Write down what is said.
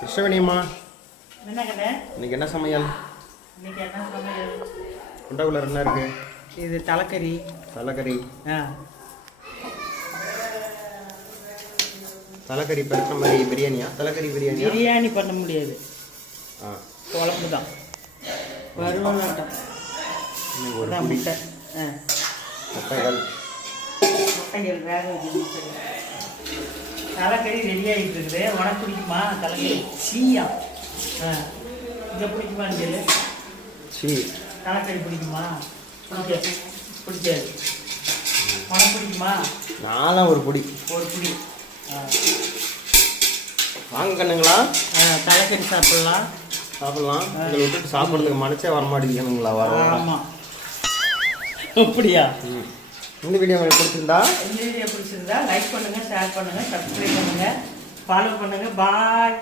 கிருஷ்ணவேணியம்மா இன்னைக்கு என்ன சமையல்? இன்னைக்கு என்ன சமையல்? குண்டாக்குள்ள என்ன இருக்கு. இது தலைக்கறி. தலைக்கறி. தலைக்கறி பெருக்கிற மாதிரி பிரியாணியா? தலைக்கறி பிரியாணியா? பிரியாணி பண்ண முடியாது. ஆ. குழம்பு தான் புடி. முட்டை. ஆ. முட்டைகள். முட்டைகள் வேக முட்டைகள் தலைக்கறி ரெடி ஆகிட்டு இருக்குது உனக்கு பிடிக்குமா? தலைக்கறி? சீயா. ஆ. இங்கே பிடிக்குமா கேளு சி. தலைக்கறி பிடிக்குமா? பிடிக்காது பிடிக்காது. உனக்கு பிடிக்குமா? நாலாம் ஒரு பொடி. ஒரு பிடி. ஆ. வாங்க கண்ணுங்களா தலைக்கறி சாப்பிட்லாம். சாப்பிடலாம். இதில் விட்டுட்டு சாப்பிட்றதுக்கு மனசே வரமாட்டேங்குதுங்களா? வர. ஆமாம் அப்படியா? இந்த வீடியோ உங்களுக்கு பிடிச்சிருந்தா? இந்த வீடியோ பிடிச்சிருந்தா லைக் பண்ணுங்க ஷேர் பண்ணுங்க சப்ஸ்கிரைப் பண்ணுங்கள் ஃபாலோ பண்ணுங்க. பாய்